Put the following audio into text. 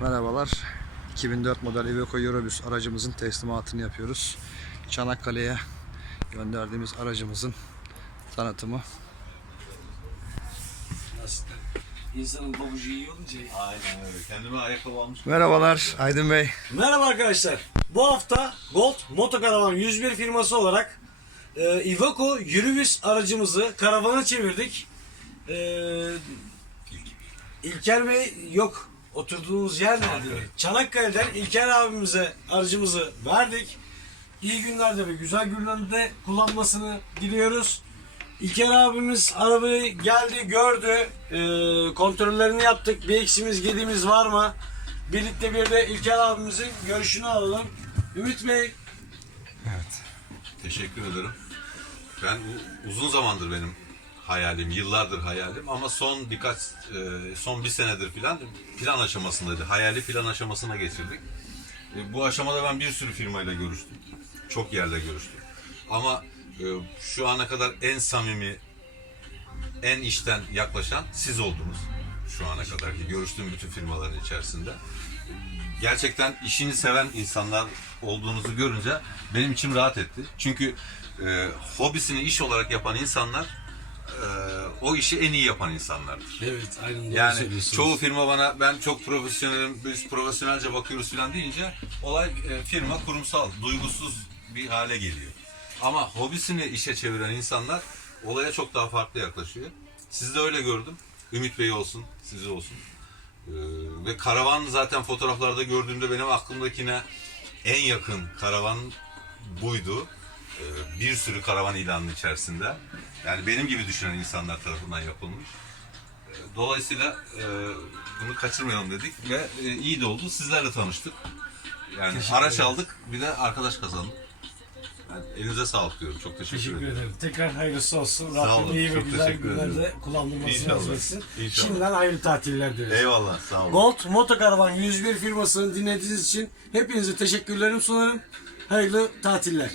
Merhabalar. 2004 model Iveco Eurobus aracımızın teslimatını yapıyoruz. Çanakkale'ye gönderdiğimiz aracımızın tanıtımı. İnsanın pabucu iyi olunca. Aynen öyle. Kendime ayakkabı almış. Merhabalar Aydın Bey. Merhaba arkadaşlar. Bu hafta Gold Motokaravan 101 firması olarak e, Iveco Eurobus aracımızı karavana çevirdik. E, İlker Bey yok. Oturduğumuz yer nerede? Çanakkale'den İlker abimize aracımızı verdik. İyi günlerde ve güzel günlerde kullanmasını diliyoruz. İlker abimiz arabayı geldi, gördü. E, kontrollerini yaptık. Bir eksimiz, gediğimiz var mı? Birlikte bir de İlker abimizin görüşünü alalım. Ümit Bey, Teşekkür ederim. Ben uzun zamandır benim hayalim, yıllardır hayalim ama son birkaç, e, son bir senedir filan plan aşamasındaydı. Hayali plan aşamasına geçirdik. E, Bu aşamada ben bir sürü firmayla görüştüm. Çok yerle görüştüm. Ama e, şu ana kadar en samimi, en içten yaklaşan siz oldunuz. Şu ana kadar ki görüştüğüm bütün firmaların içerisinde. gerçekten işini seven insanlar olduğunuzu görünce benim içim rahat etti. Çünkü e, hobisini iş olarak yapan insanlar o işi en iyi yapan insanlardır. Evet, aynen doğru Yani söylüyorsunuz. çoğu firma bana ben çok profesyonelim, biz profesyonelce bakıyoruz falan deyince olay e, firma kurumsal, duygusuz bir hale geliyor. Ama hobisini işe çeviren insanlar olaya çok daha farklı yaklaşıyor. Sizi de öyle gördüm. Ümit Bey olsun, sizi olsun. Ee, ve karavan zaten fotoğraflarda gördüğümde benim aklımdakine en yakın karavan buydu. Ee, bir sürü karavan ilanının içerisinde. Yani benim gibi düşünen insanlar tarafından yapılmış. Ee, Dolayısıyla e, bunu kaçırmayalım dedik ve e, iyi de oldu. Sizlerle tanıştık. Yani araç aldık, bir de arkadaş kazandık. Yani elinize sağlık diyorum. Çok teşekkür, Teşekkür ederim. ederim. Tekrar hayırlısı olsun. Sağ Rabbim olun, iyi ve güzel günlerde kullandırmasını İnşallah, nasip etsin. Şimdiden hayırlı tatiller dileriz. Eyvallah, sağ olun. Gold Motokaravan 101 firmasını dinlediğiniz için hepinize teşekkürlerimi sunarım. Hayırlı tatiller.